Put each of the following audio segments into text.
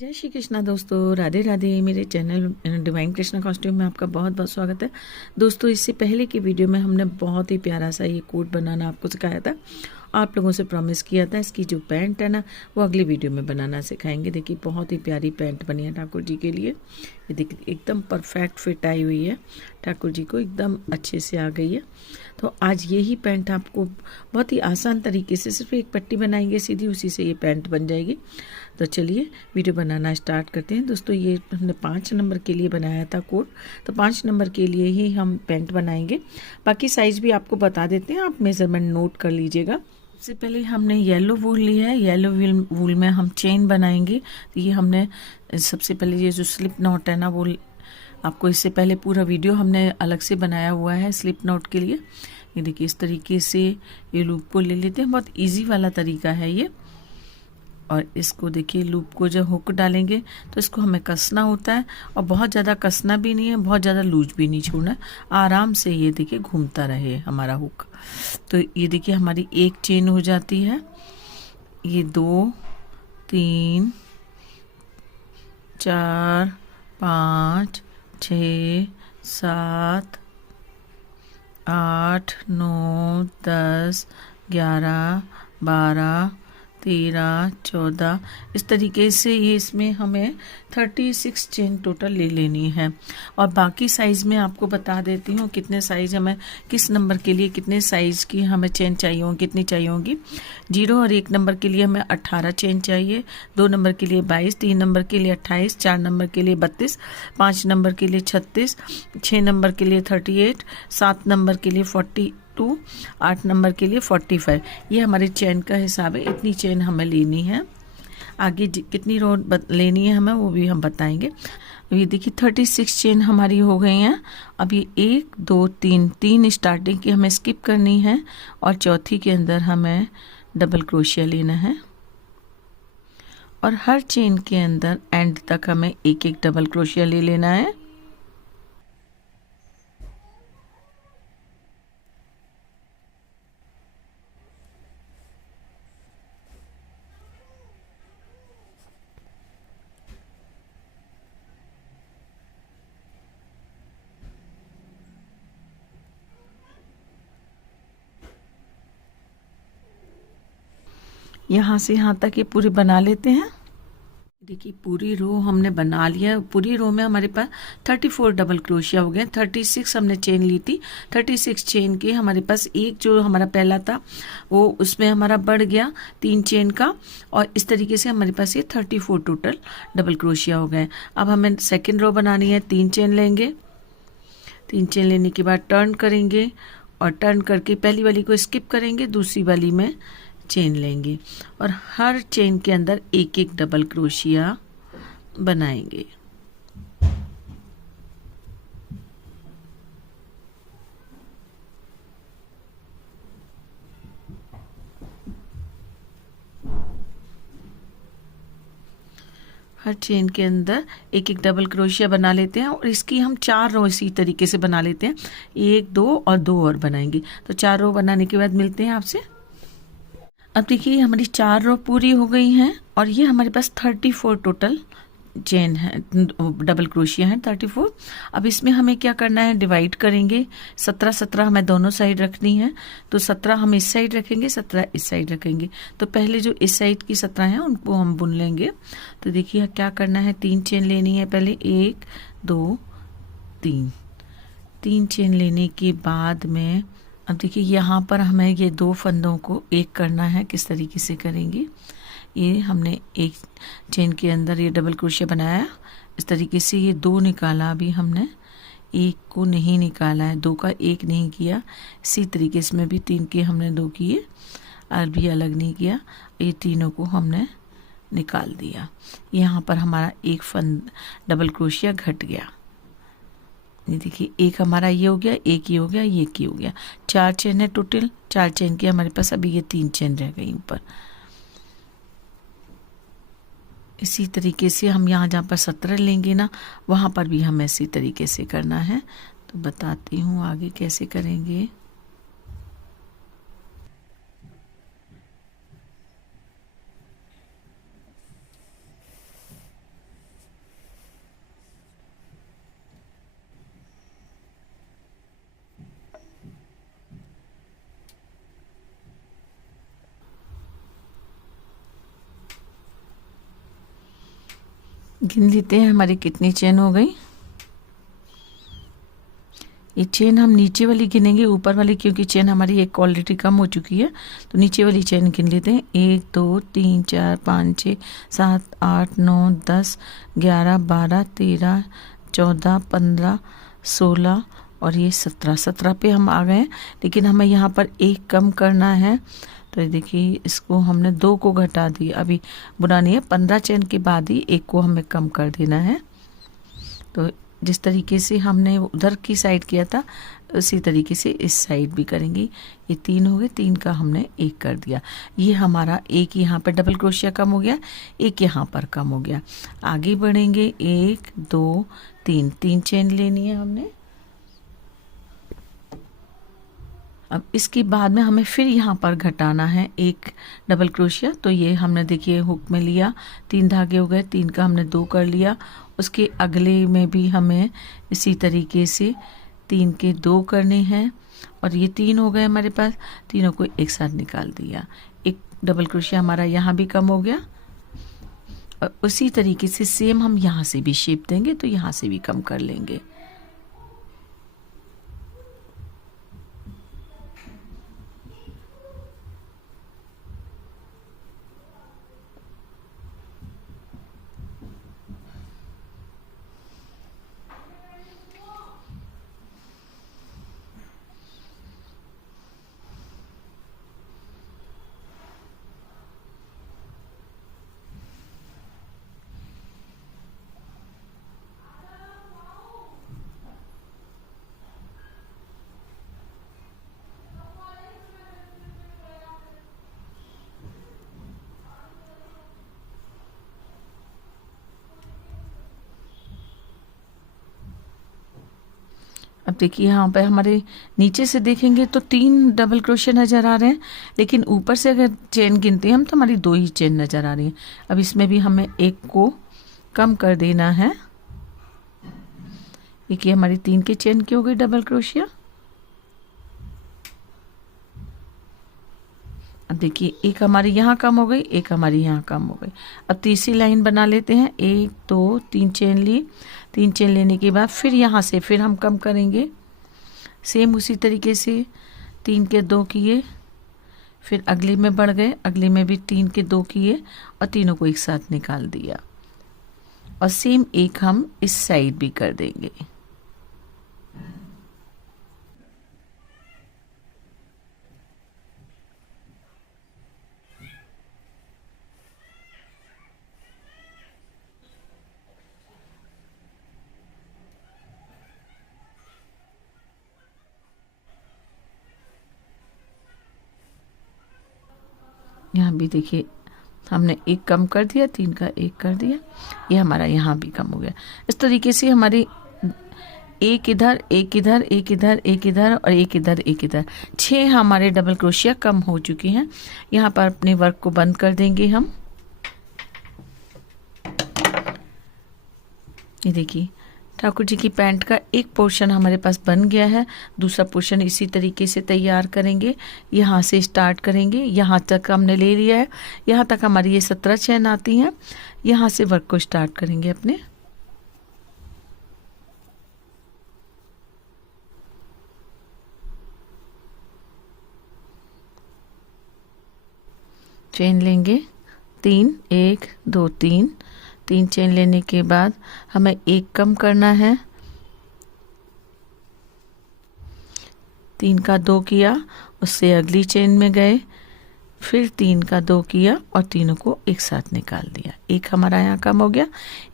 जय श्री कृष्णा दोस्तों, राधे राधे। मेरे चैनल डिवाइन कृष्णा कॉस्ट्यूम में आपका बहुत बहुत स्वागत है। दोस्तों, इससे पहले की वीडियो में हमने बहुत ही प्यारा सा ये कोट बनाना आपको सिखाया था। आप लोगों से प्रॉमिस किया था इसकी जो पैंट है ना, वो अगली वीडियो में बनाना सिखाएंगे। देखिए, बहुत ही प्यारी पैंट बनी है ठाकुर जी के लिए। ये देखिए, एकदम परफेक्ट फिट आई हुई है, ठाकुर जी को एकदम अच्छे से आ गई है। तो आज यही पैंट आपको बहुत ही आसान तरीके से सिर्फ एक पट्टी बनाएंगे सीधी, उसी से ये पैंट बन जाएगी। तो चलिए वीडियो बनाना स्टार्ट करते हैं। दोस्तों, ये हमने 5 नंबर के लिए बनाया था कोट, तो 5 नंबर के लिए ही हम पैंट बनाएंगे। बाकी साइज़ भी आपको बता देते हैं, आप मेज़रमेंट नोट कर लीजिएगा। सबसे पहले हमने येलो वूल लिया है। येलो वूल में हम चेन बनाएंगे। तो ये हमने सबसे पहले ये जो स्लिप नॉट है ना, वो आपको इससे पहले पूरा वीडियो हमने अलग से बनाया हुआ है स्लिप नॉट के लिए। ये देखिए, इस तरीके से ये लूप को ले लेते हैं। बहुत इजी वाला तरीका है ये। और इसको देखिए, लूप को जब हुक डालेंगे तो इसको हमें कसना होता है, और बहुत ज़्यादा कसना भी नहीं है, बहुत ज़्यादा लूज भी नहीं छोड़ना है। आराम से ये देखिए घूमता रहे हमारा हुक। तो ये देखिए, हमारी एक चेन हो जाती है। ये 2 3 4 5 6 7 8 9 10 11 12 13 14, इस तरीके से ये इसमें हमें 36 चेन टोटल ले लेनी है। और बाकी साइज़ में आपको बता देती हूँ कितने साइज़ हमें, किस नंबर के लिए कितने साइज़ की हमें चेन चाहिए होंगी, कितनी चाहिए होंगी। 0 और 1 नंबर के लिए हमें 18 चेन चाहिए, 2 नंबर के लिए 22, 3 नंबर के लिए 28, 4 नंबर के लिए 32, 5 नंबर के लिए 36, 6 नंबर के लिए 38, 7 नंबर के लिए 42, 8 नंबर के लिए 45। ये हमारी चेन का हिसाब है, इतनी चेन हमें लेनी है। आगे कितनी रो लेनी है हमें, वो भी हम बताएंगे। ये देखिए, 36 चेन हमारी हो गई हैं। अब ये 1 2 3 स्टार्टिंग की हमें स्किप करनी है, और चौथी के अंदर हमें डबल क्रोशिया लेना है। और हर चेन के अंदर एंड तक हमें एक एक डबल क्रोशिया ले लेना है। यहाँ से यहाँ तक ये पूरी बना लेते हैं। देखिए, पूरी रो हमने बना लिया। पूरी रो में हमारे पास 34 डबल क्रोशिया हो गए। 36 हमने चेन ली थी। 36 चेन के हमारे पास एक जो हमारा पहला था वो उसमें हमारा बढ़ गया 3 चेन का, और इस तरीके से हमारे पास ये 34 टोटल डबल क्रोशिया हो गए। अब हमें सेकेंड रो बनानी है। 3 चेन लेंगे। 3 चेन लेने के बाद टर्न करेंगे, और टर्न करके पहली वाली को स्किप करेंगे, दूसरी वाली में चेन लेंगे, और हर चेन के अंदर एक एक डबल क्रोशिया बनाएंगे। हर चेन के अंदर एक एक डबल क्रोशिया बना लेते हैं, और इसकी हम 4 रो इसी तरीके से बना लेते हैं। 1 2 और 2 और बनाएंगे। तो 4 रो बनाने के बाद मिलते हैं आपसे। अब देखिए, हमारी 4 रो पूरी हो गई हैं, और ये हमारे पास 34 टोटल चेन है, डबल क्रोशिया है 34। अब इसमें हमें क्या करना है, डिवाइड करेंगे। 17 17 हमें दोनों साइड रखनी है। तो 17 हम इस साइड रखेंगे, 17 इस साइड रखेंगे। तो पहले जो इस साइड की 17 हैं उनको हम बुन लेंगे। तो देखिए, क्या करना है, 3 चेन लेनी है पहले। 1 2 3 चेन लेने के बाद में अब देखिए, यहाँ पर हमें ये 2 फंदों को एक करना है। किस तरीके से करेंगे, ये हमने एक चेन के अंदर ये डबल क्रोशिया बनाया, इस तरीके से ये 2 निकाला। अभी हमने एक को नहीं निकाला है, 2 का 1 नहीं किया। इसी तरीके से में भी 3 के हमने 2 किए, और भी अलग नहीं किया। ये तीनों को हमने निकाल दिया। यहाँ पर हमारा एक फंद डबल क्रोशिया घट गया। ये देखिए, एक हमारा ये हो गया, एक ये हो गया, ये की हो गया। 4 चेन है टोटल। 4 चेन के हमारे पास अभी ये 3 चेन रह गई ऊपर। इसी तरीके से हम यहाँ जहाँ पर 17 लेंगे ना, वहाँ पर भी हमें इसी तरीके से करना है। तो बताती हूँ आगे कैसे करेंगे। गिन लेते हैं हमारी कितनी चेन हो गई। ये चेन हम नीचे वाली गिनेंगे, ऊपर वाली क्योंकि चेन हमारी एक ऑलरेडी कम हो चुकी है, तो नीचे वाली चेन गिन लेते हैं। 1 2 3 4 5 6 7 8 9 10 11 12 13 14 15 16 और ये 17 पे हम आ गए हैं। लेकिन हमें यहाँ पर एक कम करना है, तो ये देखिए इसको हमने 2 को घटा दिया, अभी बुनानी है। 15 चेन के बाद ही एक को हमें कम कर देना है। तो जिस तरीके से हमने उधर की साइड किया था उसी तरीके से इस साइड भी करेंगे। ये 3 हो गए, 3 का हमने 1 कर दिया। ये हमारा एक यहाँ पर डबल क्रोशिया कम हो गया, एक यहाँ पर कम हो गया। आगे बढ़ेंगे, 1 2 3 3 चेन लेनी है हमने। अब इसके बाद में हमें फिर यहाँ पर घटाना है एक डबल क्रोशिया। तो ये हमने देखिए हुक में लिया, 3 धागे हो गए, 3 का हमने 2 कर लिया। उसके अगले में भी हमें इसी तरीके से 3 के 2 करने हैं और ये 3 हो गए हमारे पास। तीनों को एक साथ निकाल दिया, एक डबल क्रोशिया हमारा यहाँ भी कम हो गया। और उसी तरीके से सेम हम यहाँ से भी शेप देंगे, तो यहाँ से भी कम कर लेंगे। अब देखिए यहाँ पे हमारे नीचे से देखेंगे तो 3 डबल क्रोशिया नज़र आ रहे हैं, लेकिन ऊपर से अगर चेन गिनते हैं हम तो हमारी 2 ही चेन नज़र आ रही हैं। अब इसमें भी हमें एक को कम कर देना है। देखिए हमारी 3 की चेन की हो गई डबल क्रोशिया। अब देखिए एक हमारी यहाँ कम हो गई, एक हमारी यहाँ कम हो गई। अब तीसरी लाइन बना लेते हैं। 1 2 3 चेन ली, 3 चेन लेने के बाद फिर यहाँ से फिर हम कम करेंगे, सेम उसी तरीके से 3 के 2 किए, फिर अगले में बढ़ गए, अगले में भी 3 के 2 किए और तीनों को एक साथ निकाल दिया। और सेम एक हम इस साइड भी कर देंगे। यहाँ भी देखिए हमने एक कम कर दिया, 3 का 1 कर दिया, ये हमारा यहाँ भी कम हो गया। इस तरीके से हमारी एक इधर एक इधर एक इधर एक इधर और एक इधर एक इधर 6 हमारे डबल क्रोशिया कम हो चुकी हैं। यहाँ पर अपने वर्क को बंद कर देंगे हम। ये देखिए ठाकुर जी की पैंट का एक पोर्शन हमारे पास बन गया है। दूसरा पोर्शन इसी तरीके से तैयार करेंगे। यहाँ से स्टार्ट करेंगे, यहाँ तक हमने ले लिया है, यहाँ तक हमारी ये 17 चेन आती हैं। यहाँ से वर्क को स्टार्ट करेंगे अपने। चेन लेंगे 3 1 2 3 चेन लेने के बाद हमें एक कम करना है। 3 का 2 किया, उससे अगली चेन में गए, फिर 3 का 2 किया और तीनों को एक साथ निकाल दिया। एक हमारा यहाँ कम हो गया,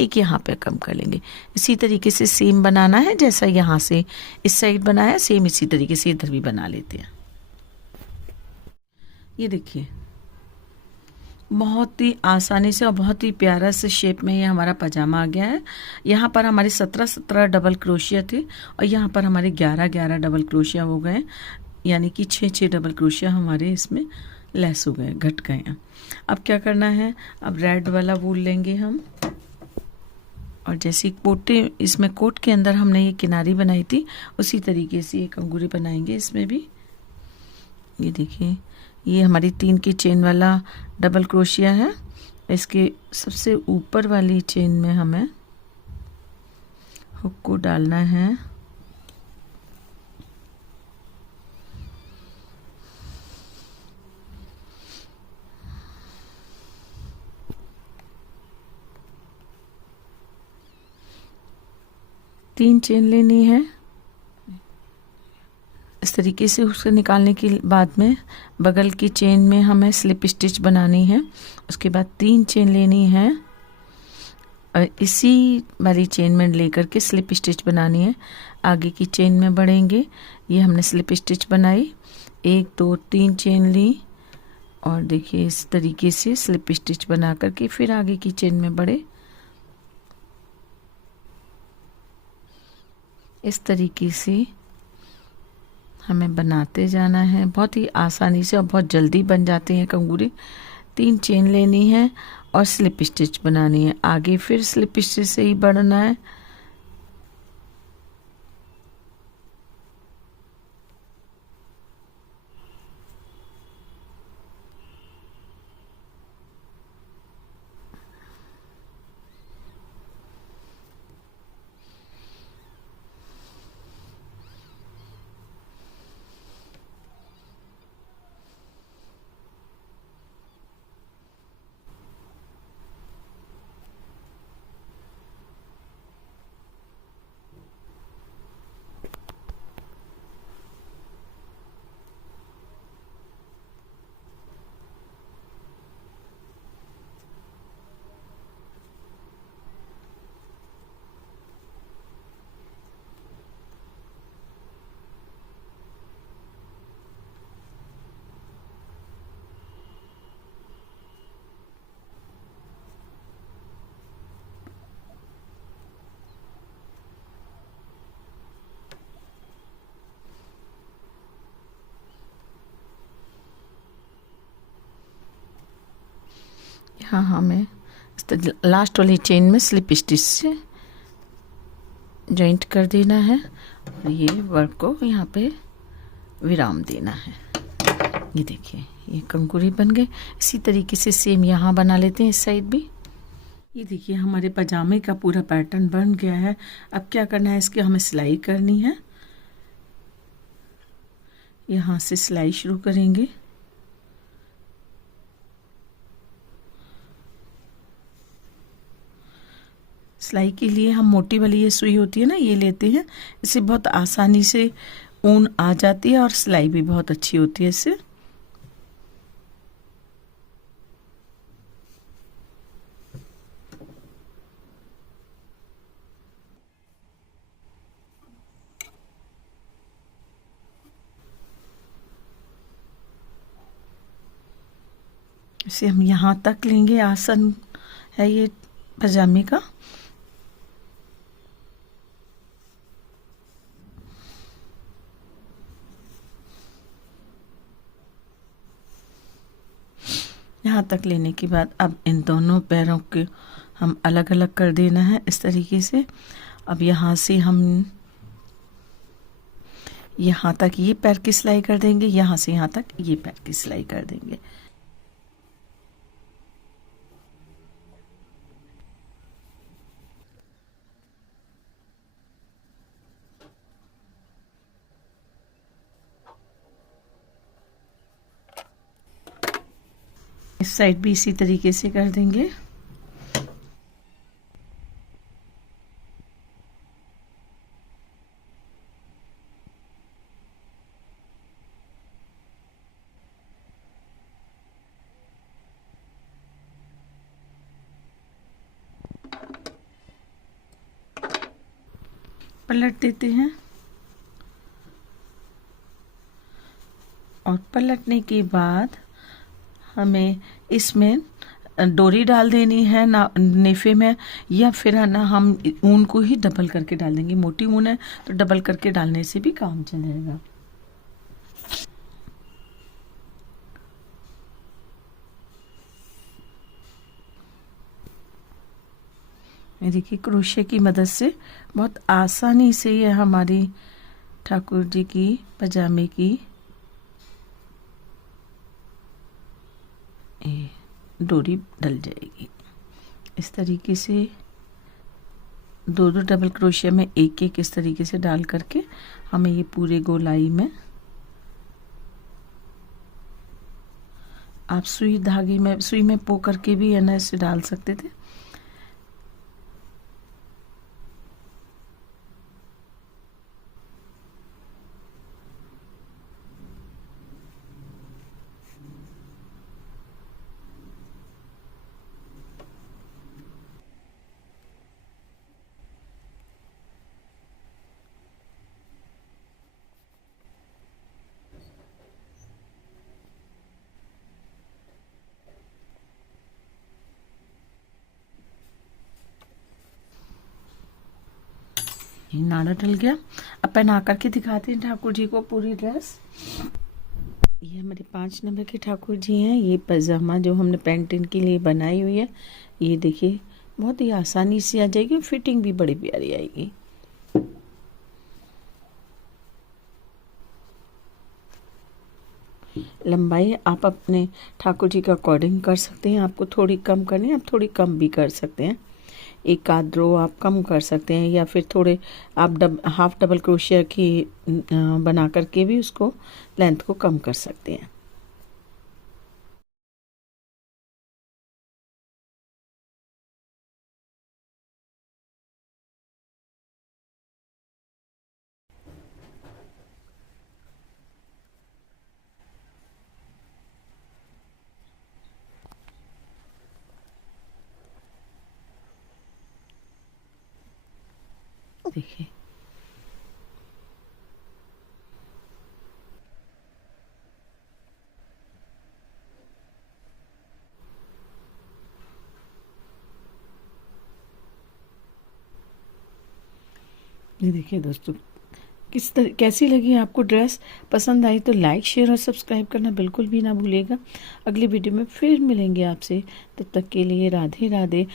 एक यहाँ पे कम कर लेंगे। इसी तरीके से सेम बनाना है, जैसा यहाँ से इस साइड बनाया सेम इसी तरीके से इधर भी बना लेते हैं। ये देखिए बहुत ही आसानी से और बहुत ही प्यारा से शेप में ये हमारा पजामा आ गया है। यहाँ पर हमारे 17 डबल क्रोशिया थे और यहाँ पर हमारे 11 डबल क्रोशिया हो गए, यानी कि 6 डबल क्रोशिया हमारे इसमें लेस हो गए, घट गए हैं। अब क्या करना है, अब रेड वाला वूल लेंगे हम और जैसी कोटे इसमें कोट के अंदर हमने ये किनारी बनाई थी उसी तरीके से एक अंगूरी बनाएंगे इसमें भी। ये देखिए ये हमारी 3 की चेन वाला डबल क्रोशिया है। इसके सबसे ऊपर वाली चेन में हमें हुक को डालना है। तीन चेन लेनी है। इस तरीके से उसको निकालने के बाद में बगल की चेन में हमें स्लिप स्टिच बनानी है। उसके बाद 3 चेन लेनी है और इसी वाली चेन में लेकर के स्लिप स्टिच बनानी है। आगे की चेन में बढ़ेंगे। ये हमने स्लिप स्टिच बनाई, 1 2 3 चेन ली और देखिए इस तरीके से स्लिप स्टिच बना करके फिर आगे की चेन में बढ़े। इस तरीके से हमें बनाते जाना है। बहुत ही आसानी से और बहुत जल्दी बन जाते हैं कंगूरे। 3 चेन लेनी है और स्लिप स्टिच बनानी है। आगे फिर स्लिप स्टिच से ही बढ़ना है। यहाँ हमें लास्ट वाली चेन में स्लिप स्टिच से जॉइंट कर देना है और ये वर्क को यहाँ पे विराम देना है। ये देखिए ये कंकुरी बन गए। इसी तरीके से सेम यहाँ बना लेते हैं इस साइड भी। ये देखिए हमारे पजामे का पूरा पैटर्न बन गया है। अब क्या करना है, इसकी हमें सिलाई करनी है। यहाँ से सिलाई शुरू करेंगे। सिलाई के लिए हम मोटी वाली ये सुई होती है ना, ये लेते हैं। इससे बहुत आसानी से ऊन आ जाती है और सिलाई भी बहुत अच्छी होती है इससे। इसे हम यहाँ तक लेंगे। आसन है ये पजामे का। यहाँ तक लेने के बाद अब इन दोनों पैरों के हम अलग अलग कर देना है इस तरीके से। अब यहाँ से हम यहाँ तक ये पैर की सिलाई कर देंगे, यहाँ से यहाँ तक ये पैर की सिलाई कर देंगे। इस साइड भी इसी तरीके से कर देंगे। पलट देते हैं और पलटने के बाद हमें इसमें डोरी डाल देनी है ना नेफे में, या फिर है ना हम ऊन को ही डबल करके डाल देंगे। मोटी ऊन है तो डबल करके डालने से भी काम चलेगा। ये देखिए क्रोशे की मदद से बहुत आसानी से ये हमारी ठाकुर जी की पजामे की डोरी डल जाएगी। इस तरीके से दो डबल क्रोशिया में एक एक इस तरीके से डाल करके हमें ये पूरे गोलाई में, आप सुई में पो करके भी है ना इसे डाल सकते थे। ये नाड़ा डल गया। अब पहना करके दिखाते हैं ठाकुर जी को पूरी ड्रेस। ये हमारे 5 नंबर के ठाकुर जी हैं। ये पजामा जो हमने पैंट इनके लिए बनाई हुई है, ये देखिए बहुत ही आसानी से आ जाएगी, फिटिंग भी बड़ी प्यारी आएगी। लंबाई आप अपने ठाकुर जी के अकॉर्डिंग कर सकते हैं। आपको थोड़ी कम करनी है, आप थोड़ी कम भी कर सकते हैं। एक आध रो आप कम कर सकते हैं, या फिर थोड़े आप हाफ डबल क्रोशिया की बना करके भी उसको लेंथ को कम कर सकते हैं। देखिए ये देखिए दोस्तों, कैसी लगी आपको ड्रेस? पसंद आई तो लाइक शेयर और सब्सक्राइब करना बिल्कुल भी ना भूलिएगा। अगली वीडियो में फिर मिलेंगे आपसे, तब तक के लिए राधे राधे।